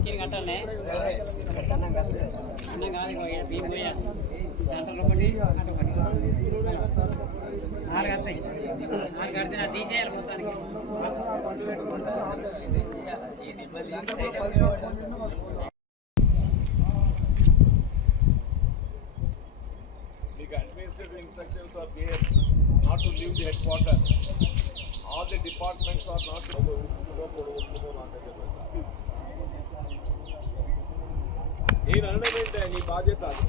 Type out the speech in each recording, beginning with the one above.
కిరికిరి కట్టాలే అన్న కాదు ఇగో ఈడ బియ్యం పోయా సెంటర్లో ఒకటి అటు ఒకటి నాలుగు వస్తాయి నాలుగు కడితే నా తీసేయాలి మొత్తానికి మీకు administrative instructions are there not to leave the headquarter. All the departments are not to నేను అనడం ఏంటే? నీ బాధ్యత. అది.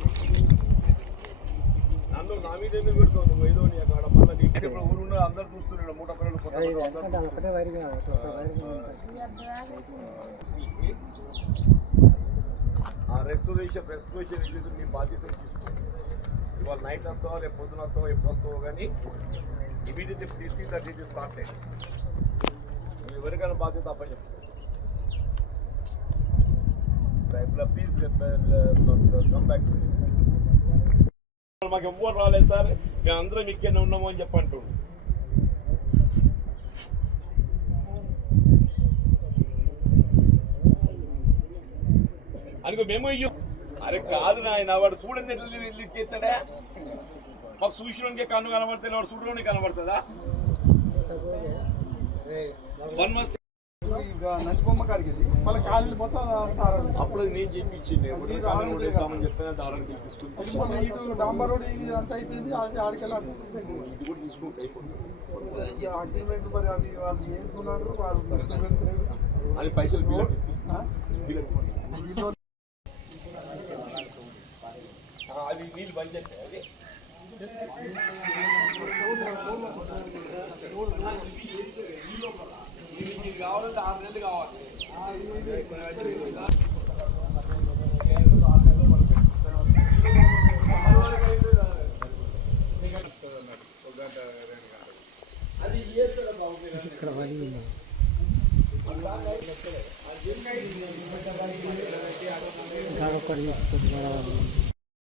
నన్ను నా మీద ఎందుకు పెడతావు? నువ్వు ఏదో నీ అక్కడ మళ్ళీ నీకు ఇప్పుడు ఊరున్న అందరు చూస్తున్నాడు మూట పిల్లలు కొత్త పిల్లలు అందరూ ఆ రెస్టోరేషన్ రెస్టోరేషన్ నీ బాధ్యత తీసుకో. ఇవాళ నైట్ వస్తావా రేపు పొద్దున వస్తావా ఎప్పుడు వస్తావో కానీ immediately please see that it is started నువ్వు ఎవరికైనా బాధ్యత అప్పచెప్పు మాకు ఎవ్వరు రాలేదు సార్ మేము అందరం ఇక్కడనే ఉన్నాము అని చెప్పి అంటుండు. అనుకో మేము అయ్యో అరే కాదు నాయన వాడు చూడండి ఎట్లా మాకు చూసినోనికే కన్ను కనబడతాయి వాడు చూడడానికి కనబడుతుందా? వన్ మస్ట్ అప్పుడు నేను కాలం కూడా ఇద్దామని చెప్పిన దారాన్ని తీసుకుంది ఇది కూడా తీసుకుంటే అది పైసలు అది నీళ్ళు బంద్ చేస్తే అది ఇది కావాలంటే ఆరు నెలలు కావాలి.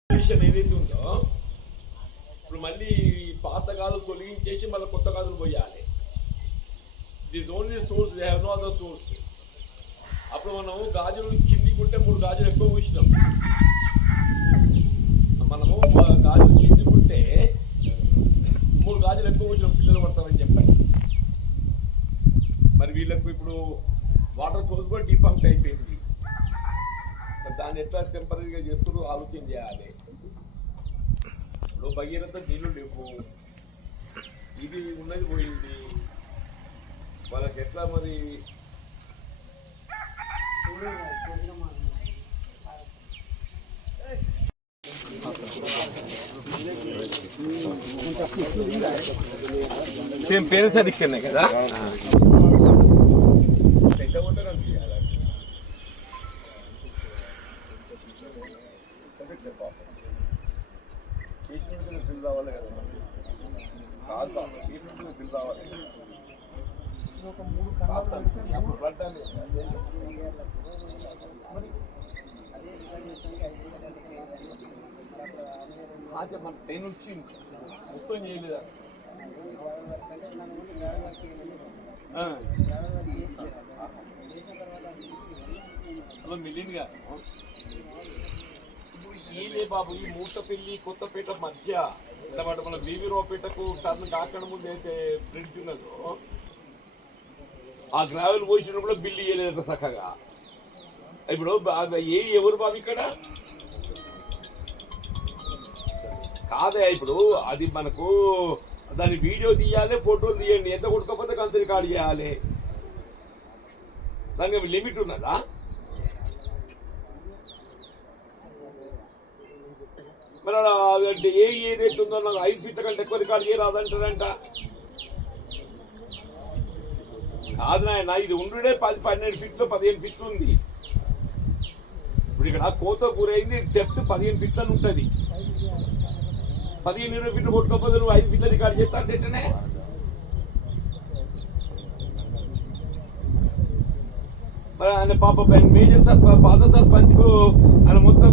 విషయం ఏదైతే ఉందో ఇప్పుడు మళ్ళీ పాత గాజులు తొలగించేసి మళ్ళీ కొత్త గాజులు పోయాలి. This only source they have no other source అప్పుడు మనం గాజులు కిందికి ఉంటే మూడు గాజులు ఎక్కువ పూసినాం మనము మా గాజులు కిందికి ఉంటే మూడు గాజులు ఎక్కువ పూసినాం పిల్లలు పడతారని చెప్పాను మరి వీళ్ళకు ఇప్పుడు వాటర్ సోర్స్ కూడా డిఫంక్ట్ అయిపోయింది. మరి దాన్ని ఎట్లా టెంపరీగా చేస్తూ ఆలోచన చేయాలి. ఇప్పుడు భగీరథ నీళ్ళు లేవు. ఇది ఉన్నది పోయింది. వాళ్ళకి ఎట్లా మరి? సేమ్ పేరెంట్స్ ఇక్కడనే కదా? పెద్ద బిల్ రావాలి కదా కాదు బిల్ రావాలి ఒక మూడు అదే మన ట్రైన్ వచ్చి మొత్తం చేయలేదా. హలో మిలిన్ గారు ఇప్పుడు ఈలే బాబు ఈ మూటపల్లి కొత్తపేట మధ్య అంటే మన బీవీరావుపేటకు టర్న్ కాకుండా ముందు అయితే బ్రిడ్జ్ ఉన్నదో ఆ గ్రావెల్ పోసినప్పుడు బిల్లు ఇవ్వలేదు చక్కగా ఇప్పుడు బా- ఏ ఎవరు బాబు ఇక్కడ? కాదే ఇప్పుడు అది మనకు దాని వీడియో తీయాలి ఫోటోలు తీయండి. ఎంత కొట్టుకోకపోతే అంత రికార్డు చేయాలి. దానికి లిమిట్ ఉన్నదా? మరి అలా ఏ ఏదైతే ఉందో నాకు ఐదు ఫీట్ల కంటే ఎక్కువ రికార్డు చేయరాదంటారంట. కాదు నాయన ఇది ఉండుడే పది పన్నెండు ఫీట్లు పదిహేను ఫీట్లు ఉంది. ఇప్పుడు ఇక్కడ కోత గురైంది డెప్త్ పదిహేను ఫీట్లు అని ఉంటుంది. పదిహేను ఇరవై ఫీట్లు కొట్టుకోపోతే నువ్వు ఐదు ఫీట్ల రికార్డు చేస్తా అంటే మరి ఆయన పాప మేజర్ సార్ పాత సర్పంచ్కు ఆయన మొత్తం